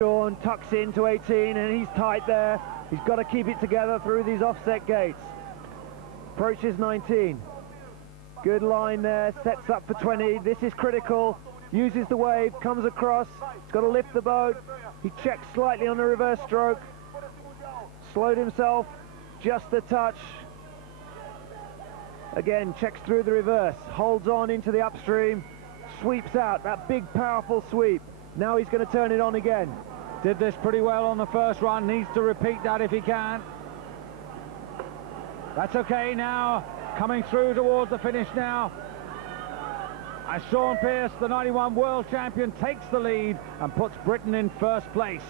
Sean tucks into 18 and he's tight there. He's got to keep it together through these offset gates. Approaches 19. Good line there, sets up for 20. This is critical. Uses the wave, comes across. He's got to lift the boat. He checks slightly on the reverse stroke. Slowed himself just a touch. Again, checks through the reverse. Holds on into the upstream. Sweeps out, that big powerful sweep. Now he's going to turn it on again. Did this pretty well on the first run, needs to repeat that if he can. That's okay now, coming through towards the finish now. As Sean Pearce, the 91 world champion, takes the lead and puts Britain in first place.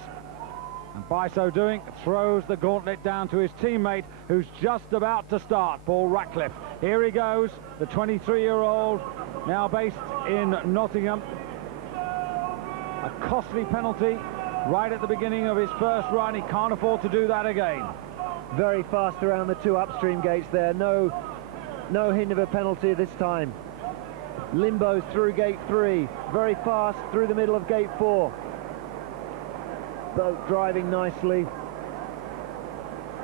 And by so doing, throws the gauntlet down to his teammate, who's just about to start, Paul Ratcliffe. Here he goes, the 23-year-old, now based in Nottingham. A costly penalty right at the beginning of his first run. He can't afford to do that again. Very fast around the two upstream gates there. No hint of a penalty this time. Limbos through gate 3. Very fast through the middle of gate 4. Boat driving nicely.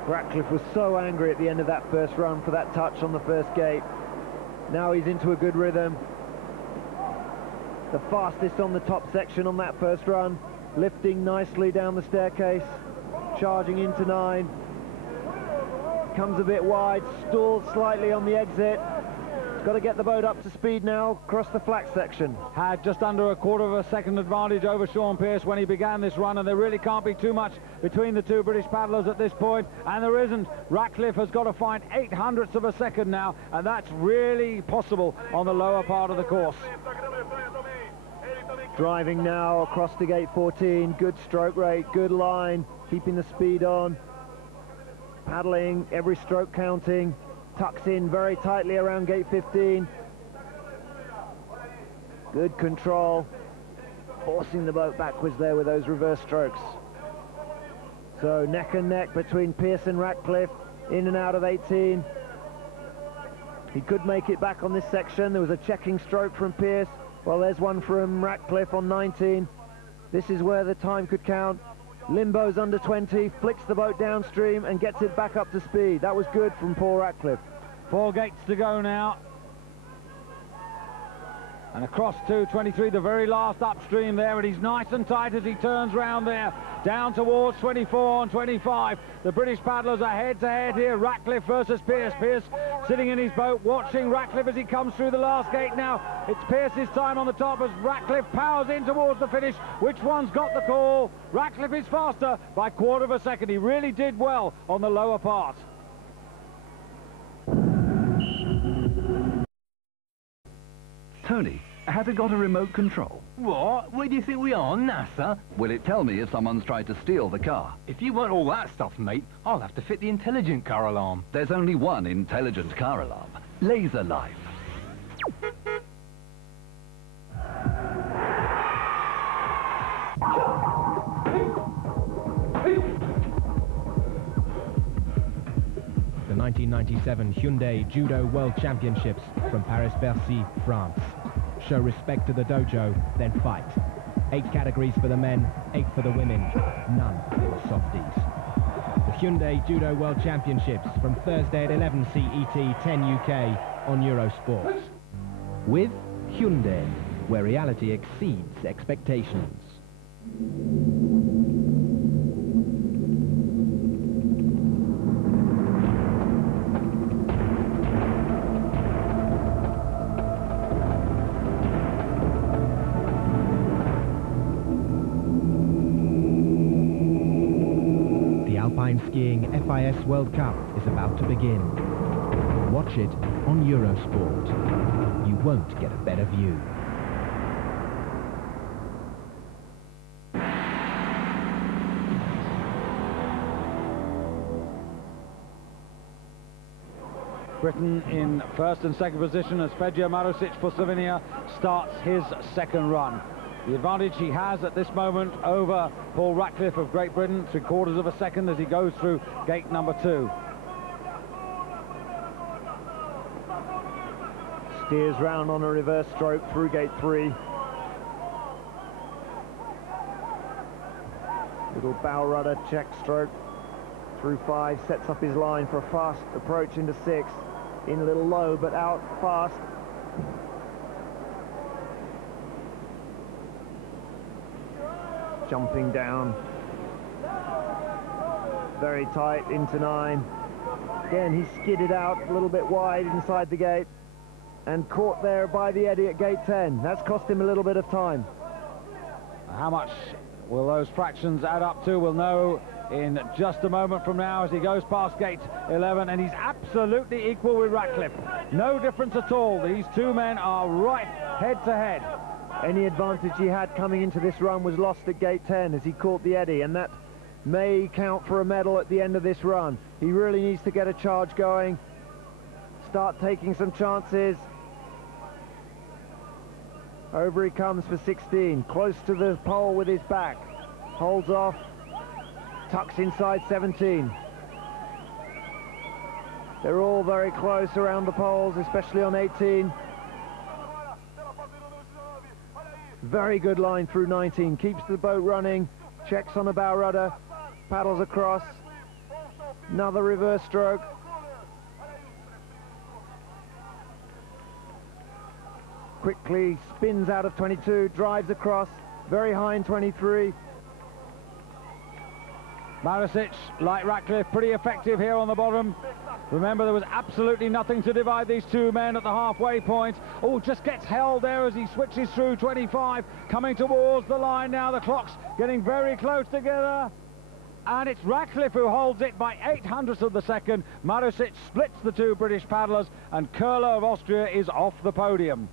Ratcliffe was so angry at the end of that first run for that touch on the first gate. Now he's into a good rhythm. The fastest on the top section on that first run, lifting nicely down the staircase, charging into 9. Comes a bit wide, stalls slightly on the exit. Got to get the boat up to speed now across the flat section. Had just under a quarter of a second advantage over Sean Pearce when he began this run, and there really can't be too much between the two British paddlers at this point, and there isn't. Ratcliffe has got to find 0.08 of a second now, and that's really possible on the lower part of the course. Driving now across to gate 14, good stroke rate, good line, keeping the speed on. Paddling, every stroke counting. Tucks in very tightly around gate 15. Good control. Forcing the boat backwards there with those reverse strokes. So neck and neck between Pearce and Ratcliffe, in and out of 18. He could make it back on this section. There was a checking stroke from Pearce. Well, there's one from Ratcliffe on 19. This is where the time could count. Limbo's under 20, flicks the boat downstream and gets it back up to speed. That was good from Paul Ratcliffe. 4 gates to go now. And across to 23, the very last upstream there, and he's nice and tight as he turns round there, down towards 24 and 25. The British paddlers are head-to-head here, Ratcliffe versus Pearce. Pearce sitting in his boat, watching Ratcliffe as he comes through the last gate now. It's Pearce's time on the top as Ratcliffe powers in towards the finish. Which one's got the call? Ratcliffe is faster by 1/4 of a second. He really did well on the lower part. Tony, has it got a remote control? What? Where do you think we are, NASA? Will it tell me if someone's tried to steal the car? If you want all that stuff, mate, I'll have to fit the intelligent car alarm. There's only one intelligent car alarm. Laser Life. The 1997 Hyundai Judo World Championships from Paris-Bercy, France. Show respect to the dojo, then fight. 8 categories for the men, 8 for the women. None for the softies. The Hyundai Judo World Championships from Thursday at 11 CET, 10 UK on Eurosport. With Hyundai, where reality exceeds expectations. Skiing FIS World Cup is about to begin. Watch it on Eurosport. You won't get a better view. Britain in first and second position as Feđa Marusic for Slovenia starts his second run. The advantage he has at this moment over Paul Ratcliffe of Great Britain, 3/4 of a second as he goes through gate number 2. Steers round on a reverse stroke through gate 3. Little bow rudder check stroke through 5, sets up his line for a fast approach into 6. In a little low, but out fast. Jumping down. Very tight into 9. Again, he skidded out a little bit wide inside the gate and caught there by the eddy at gate 10. That's cost him a little bit of time. How much will those fractions add up to? We'll know in just a moment from now as he goes past gate 11, and he's absolutely equal with Ratcliffe. No difference at all. These two men are right head to head. Any advantage he had coming into this run was lost at gate 10 as he caught the eddy, and that may count for a medal at the end of this run. He really needs to get a charge going, start taking some chances. Over he comes for 16, close to the pole with his back, holds off, tucks inside 17. They're all very close around the poles, especially on 18. Very good line through 19, keeps the boat running, checks on the bow rudder, paddles across, another reverse stroke. Quickly spins out of 22, drives across, very high in 23. Marisic, like Ratcliffe, pretty effective here on the bottom. Remember, there was absolutely nothing to divide these two men at the halfway point. Oh, just gets held there as he switches through 25, coming towards the line now. The clock's getting very close together. And it's Ratcliffe who holds it by 0.08 of the second. Marisic splits the two British paddlers, and Köhler of Austria is off the podium.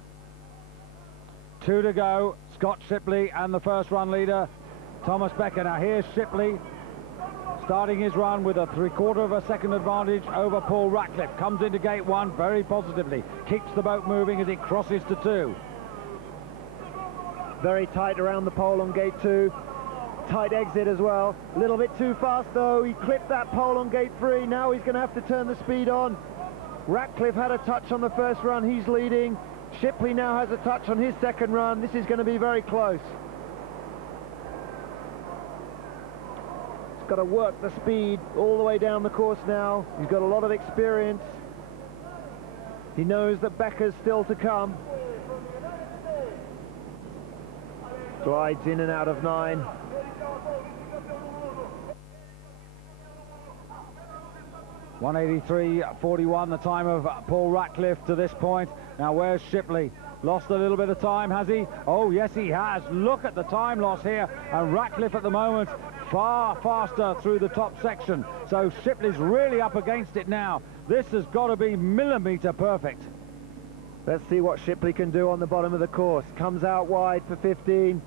2 to go. Scott Shipley and the first run leader, Thomas Becker. Now here's Shipley, starting his run with a 3/4 of a second advantage over Paul Ratcliffe. Comes into gate 1 very positively, keeps the boat moving as he crosses to 2. Very tight around the pole on gate 2. Tight exit as well. A little bit too fast though. He clipped that pole on gate 3. Now he's going to have to turn the speed on. Ratcliffe had a touch on the first run. He's leading. Shipley now has a touch on his second run. This is going to be very close. He's got to work the speed all the way down the course now. He's got a lot of experience. He knows that Becker's still to come. Glides in and out of 9. .183.41 the time of Paul Ratcliffe to this point. Now where's Shipley? Lost a little bit of time, has he? Oh yes, he has. Look at the time loss here, and Ratcliffe at the moment far faster through the top section. So Shipley's really up against it now. This has got to be millimetre perfect. Let's see what Shipley can do on the bottom of the course. Comes out wide for 15,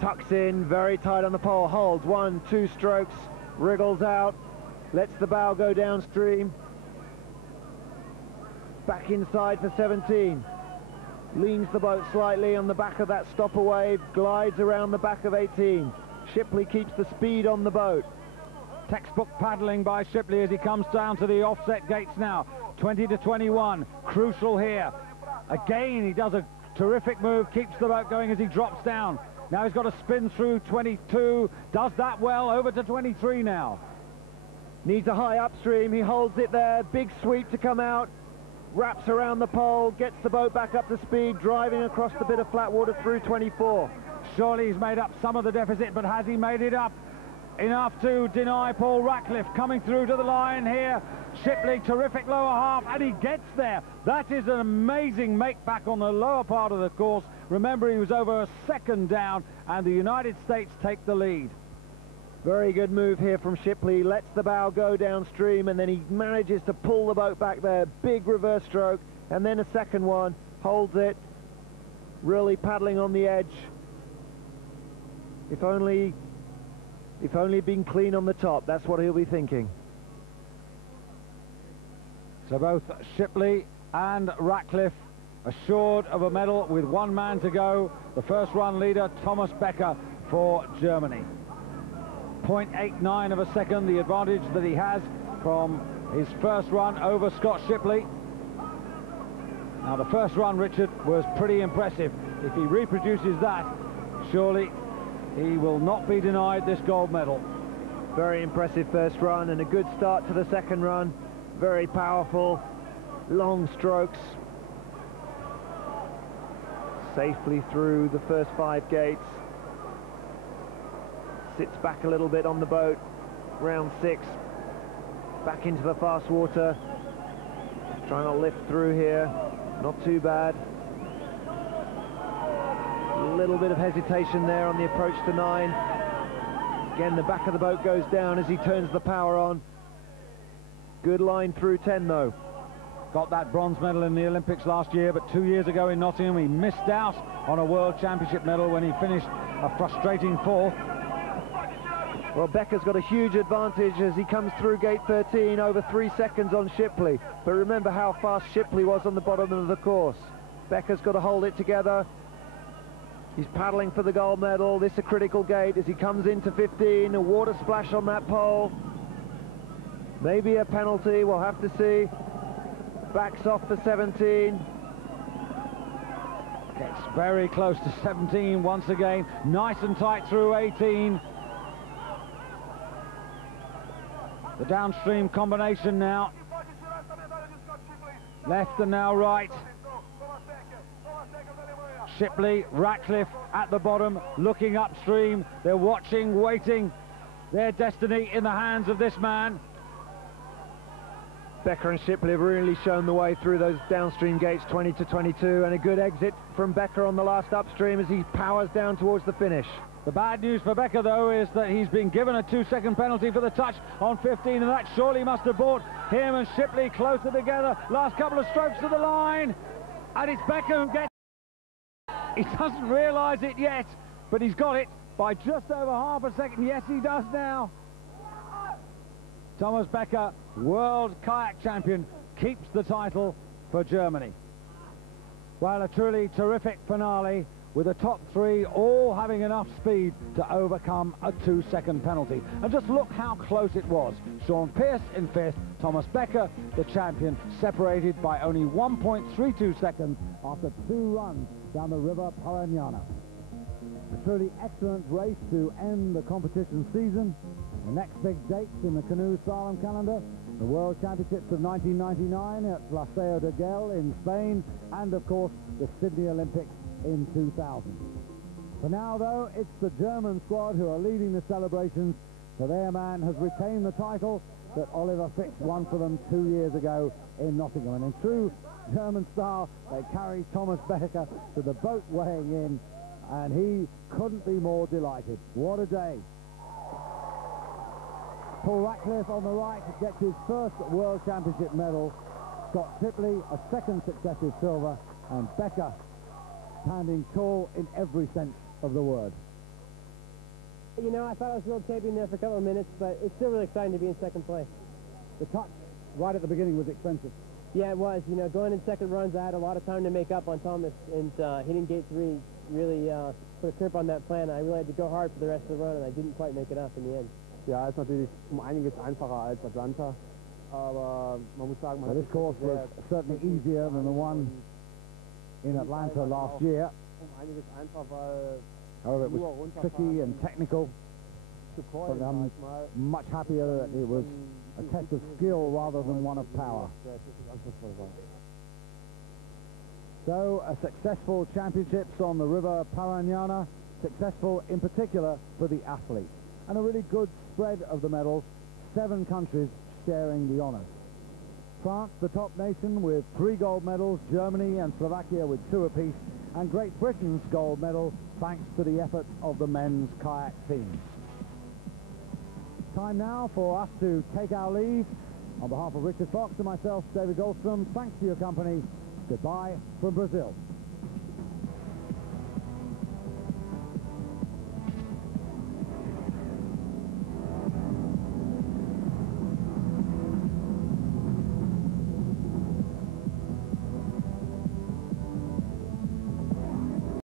tucks in, very tight on the pole, holds 1, 2 strokes, wriggles out, lets the bow go downstream, back inside for 17, leans the boat slightly on the back of that stopper wave, glides around the back of 18. Shipley keeps the speed on the boat. Textbook paddling by Shipley as he comes down to the offset gates now. 20 to 21, crucial here. Again, he does a terrific move, keeps the boat going as he drops down. Now he's got to spin through 22, does that well, over to 23 now. Needs a high upstream, he holds it there, big sweep to come out, wraps around the pole, gets the boat back up to speed, driving across the bit of flat water through 24. Surely he's made up some of the deficit, but has he made it up enough to deny Paul Ratcliffe? Coming through to the line here, Shipley, terrific lower half, and he gets there. That is an amazing make back on the lower part of the course. Remember, he was over a second down, and the United States take the lead. Very good move here from Shipley, lets the bow go downstream, and then he manages to pull the boat back there. Big reverse stroke, and then a second one, holds it, really paddling on the edge. If only been clean on the top, that's what he'll be thinking. So both Shipley and Ratcliffe assured of a medal with one man to go. The first run leader, Thomas Becker, for Germany. 0.89 of a second, the advantage that he has from his first run over Scott Shipley. Now the first run, Richard, was pretty impressive. If he reproduces that, surely He will not be denied this gold medal. Very impressive first run and a good start to the second run. Very powerful, long strokes. Safely through the first 5 gates. Sits back a little bit on the boat. Round 6. Back into the fast water. Trying to lift through here. Not too bad. A little bit of hesitation there on the approach to 9. Again, the back of the boat goes down as he turns the power on. Good line through 10 though. Got that bronze medal in the Olympics last year, but 2 years ago in Nottingham he missed out on a World Championship medal when he finished a frustrating 4th. Well, Becker's got a huge advantage as he comes through gate 13, over 3 seconds on Shipley. But remember how fast Shipley was on the bottom of the course. Becker's got to hold it together. He's paddling for the gold medal. This is a critical gate as he comes into 15. A water splash on that pole. Maybe a penalty, we'll have to see. Backs off to 17. Gets very close to 17 once again. Nice and tight through 18. The downstream combination now. Left and now right. Shipley, Ratcliffe at the bottom, looking upstream. They're watching, waiting. Their destiny in the hands of this man. Becker and Shipley have really shown the way through those downstream gates, 20 to 22, and a good exit from Becker on the last upstream as he powers down towards the finish. The bad news for Becker, though, is that he's been given a 2-second penalty for the touch on 15, and that surely must have brought him and Shipley closer together. Last couple of strokes to the line, and it's Becker who gets... He doesn't realise it yet, but he's got it by just over half a second. Yes, he does now. Thomas Becker, world kayak champion, keeps the title for Germany. Well, a truly terrific finale, with the top 3 all having enough speed to overcome a 2-second penalty. And just look how close it was. Sean Pearce in 5th, Thomas Becker, the champion, separated by only 1.32 seconds after 2 runs down the River Parañana. A truly excellent race to end the competition season. The next big dates in the canoe slalom calendar: the World Championships of 1999 at Paseo de Gel in Spain, and of course the Sydney Olympics in 2000. For now, though, it's the German squad who are leading the celebrations, for their man has retained the title that Oliver Fitz won for them 2 years ago in Nottingham. And in true German style, they carry Thomas Becker to the boat weighing in, and he couldn't be more delighted. What a day. Paul Ratcliffe on the right gets his first World Championship medal. Scott Shipley, a 2nd successive silver, and Becker standing tall in every sense of the word. You know, I thought I was world champion there for a couple of minutes, but it's still really exciting to be in 2nd place. The touch right at the beginning was expensive. Yeah, it was. You know, going in 2nd runs, I had a lot of time to make up on Thomas, and hitting gate 3 really put a crimp on that plan. I really had to go hard for the rest of the run, and I didn't quite make it up in the end. Ja, ist natürlich einiges einfacher als Atlanta, aber man muss sagen, this course was certainly easier than the one in Atlanta last year. However, it was tricky and technical, but I'm much happier that it was a test of skill rather than one of power. So, a successful championships on the River Parañana, successful in particular for the athletes, and a really good spread of the medals, 7 countries sharing the honours. France, the top nation, with 3 gold medals, Germany and Slovakia with 2 apiece, and Great Britain's gold medal thanks to the efforts of the men's kayak teams. Time now for us to take our leave. On behalf of Richard Fox and myself, David Goldstrom, thanks for your company. Goodbye from Brazil.